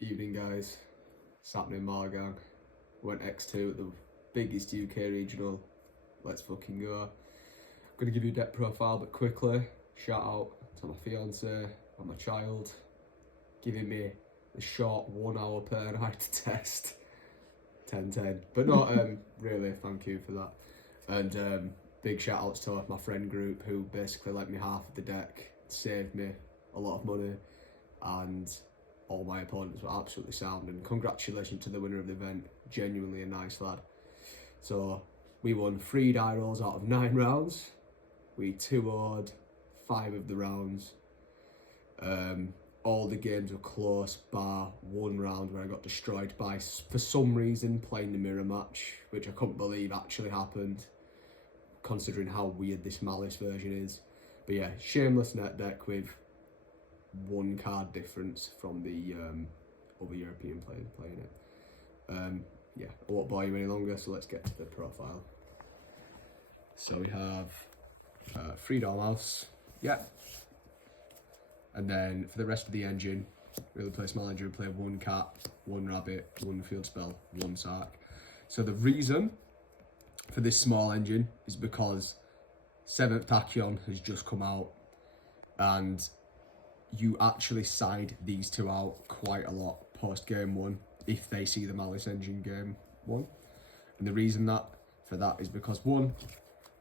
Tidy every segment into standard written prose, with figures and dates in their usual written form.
Evening guys, it's happening Malagang. Went X2 at the biggest UK regional. Let's fucking go. I'm gonna give you a deck profile, but quickly, shout out to my fiance and my child, giving me the short 1 hour per night test. 10-10. But not really, thank you for that. And big shout outs to my friend group who basically lent me half of the deck, saved me a lot of money, and all my opponents were absolutely sound, and congratulations to the winner of the event, genuinely a nice lad. So we won 3 die rolls out of 9 rounds, we 2-0'd 5 of the rounds, all the games were close bar one round where I got destroyed by, for some reason, playing the mirror match, which I couldn't believe actually happened, considering how weird this Maliss version is. But yeah, shameless net deck with 1 card difference from the other European players playing it. Yeah, I won't bore you any longer, so let's get to the profile. So we have 3 Dormouse, yeah. And then for the rest of the engine, we'll play small engine, play 1 cat, 1 rabbit, 1 field spell, 1 sark. So the reason for this small engine is because 7th Tachyon has just come out, and you actually side these 2 out quite a lot post game 1 if they see the Maliss engine game 1. And the reason for that is because 1,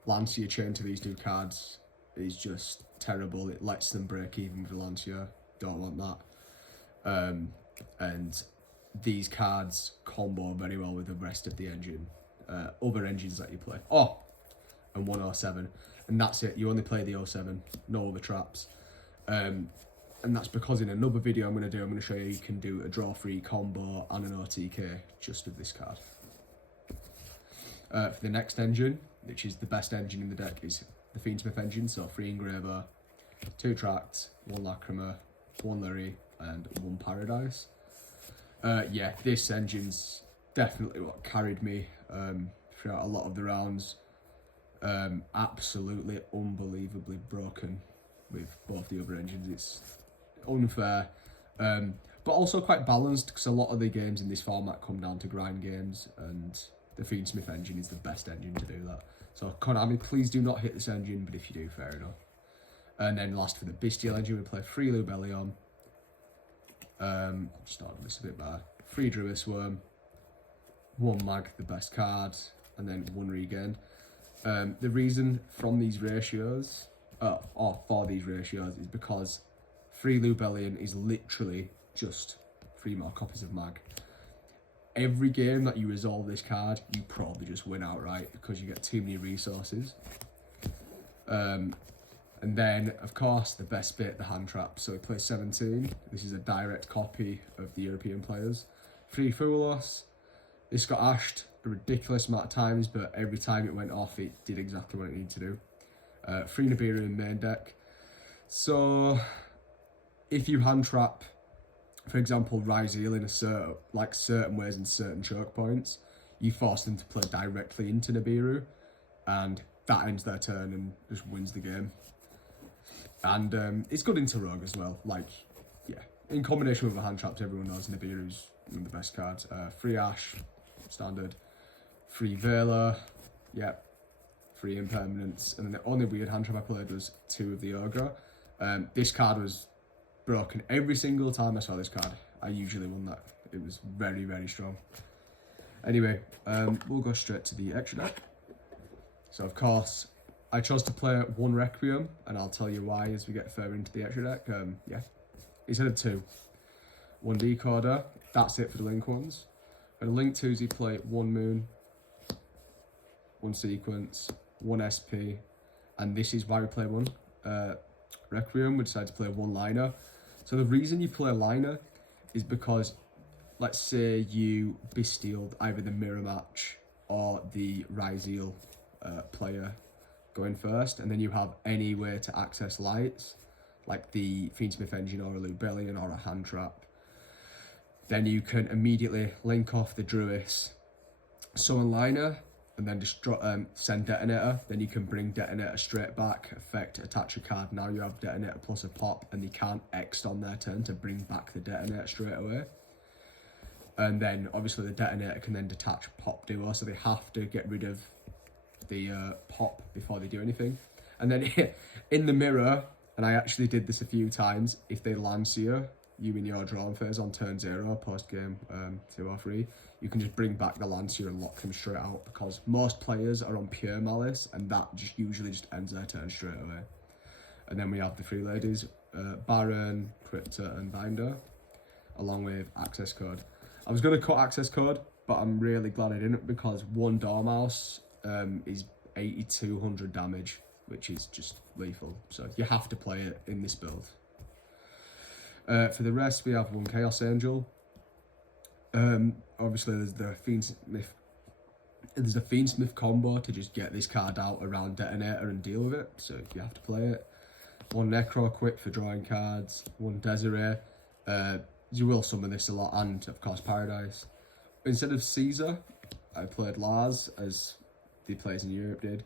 Lancia chain to these 2 cards is just terrible. It lets them break even with Lancia. Don't want that. And these cards combo very well with the rest of the engine, other engines that you play. Oh, and 107, and that's it. You only play the 07, no other traps. And that's because in another video I'm going to show you can do a draw free combo and an OTK just with this card. For the next engine, which is the best engine in the deck, is the Fiendsmith engine. So 3 Engraver, 2 Tracts, 1 Lacrima, 1 Lurry, and 1 Paradise. Yeah, this engine's definitely what carried me throughout a lot of the rounds. Absolutely unbelievably broken with both the other engines. It's unfair, but also quite balanced, because a lot of the games in this format come down to grind games, and the Fiendsmith engine is the best engine to do that. So Konami, please do not hit this engine, but if you do, fair enough. And then last for the Bystial engine, we play 3 Lubellion, I'll just order this a bit better, 3 Druid Worm, 1 Mag, the best card, and then 1 Regain. The reason from these ratios, or for these ratios, is because 3 Lubellion is literally just 3 more copies of Mag. Every game that you resolve this card, you probably just win outright because you get too many resources. And then, of course, the best bit, the hand trap. So we play 17. This is a direct copy of the European players. 3 Foolos. This got ashed a ridiculous amount of times, but every time it went off, it did exactly what it needed to do. 3 Nibiru in main deck. So if you hand trap, for example, Ryzeal in a certain ways and certain choke points, you force them to play directly into Nibiru, and that ends their turn and just wins the game. And it's good into Rogue as well. Like, yeah, in combination with the hand traps, everyone knows Nibiru's one of the best cards. 3 Ash, standard. 3 Vela, yep. 3 Impermanence, and then the only weird hand trap I played was 2 of the Ogre. This card was broken every single time I saw this card. I usually won that. It was very, very strong. Anyway, we'll go straight to the extra deck. So of course, I chose to play 1 Requiem, and I'll tell you why as we get further into the extra deck. Yeah, instead of 2. 1 Decoder, that's it for the Link ones. For the Link 2s, you play 1 Moon, 1 Sequence, 1 SP, and this is why we play 1 Requiem. We decided to play 1 Liner. So the reason you play a Liner is because, let's say you Bystialed either the mirror match or the Ryzeal player going first, and then you have any way to access lights, like the Fiendsmith engine or a Lubellion or a hand trap. Then you can immediately link off the Druis, summon Liner, and then just send Detonator. Then you can bring Detonator straight back, effect, attach a card. Now you have Detonator plus a pop, and they can't X on their turn to bring back the Detonator straight away. And then obviously the detonator can then detach pop duo, so they have to get rid of the pop before they do anything. And then in the mirror, and I actually did this a few times, if they Lancia you in your drawing phase on turn 0, post game 2 or 3, you can just bring back the Lancia and lock them straight out, because most players are on pure Malice, and that just usually just ends their turn straight away. And then we have the 3 ladies, Baron, Crypta and Binder, along with access code. I was going to cut access code, but I'm really glad I didn't, because 1 Dormouse is 8200 damage, which is just lethal. So you have to play it in this build. For the rest, we have 1 Chaos Angel. Obviously, there's the Fiendsmith. There's a Fiendsmith combo to just get this card out around Detonator and deal with it. So you have to play it. 1 Necro Quick for drawing cards. 1 Desiree. You will summon this a lot, and of course Paradise. Instead of Caesar, I played Lars, as the players in Europe did.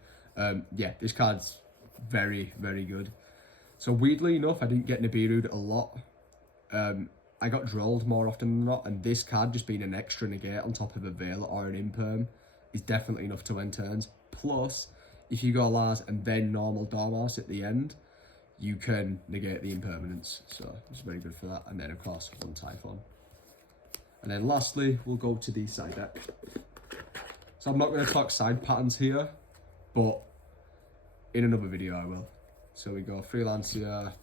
Yeah, this card's very, very good. So weirdly enough, I didn't get Nibiru'd a lot. I got Drolled more often than not, and this card just being an extra negate on top of a Veil or an Imperm is definitely enough to end turns. Plus, if you go Lars and then normal Dormouse at the end, you can negate the impermanence, so it's very good for that. And then of course 1 Typhon. And then lastly, we'll go to the side deck. So I'm not going to talk side patterns here, but in another video I will. So we go 3 Lancia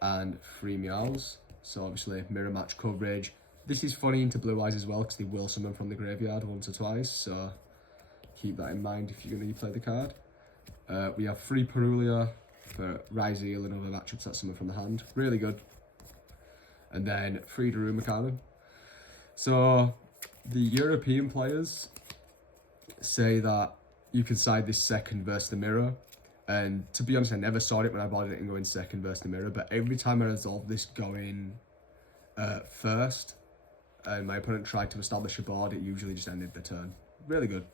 and 3 Meows. So obviously mirror match coverage. This is funny into Blue Eyes as well, because they will summon from the graveyard once or twice, so keep that in mind if you're going to play the card. We have 3 Perulia for Ryzeal and other matchups that summon from the hand. Really good. And then 3 Daruma Cannon. So the European players say that you can side this second versus the mirror. And to be honest, I never saw it when I bought it and going second versus the mirror. But every time I resolved this going first, and my opponent tried to establish a board, it usually just ended the turn. Really good.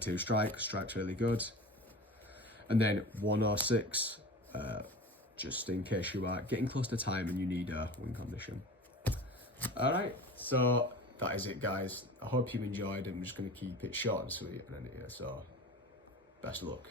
2 Strike's really good. And then 106, just in case you are getting close to time and you need a win condition. Alright, so that is it, guys. I hope you've enjoyed. I'm just going to keep it short and sweet and end it here, so best of luck.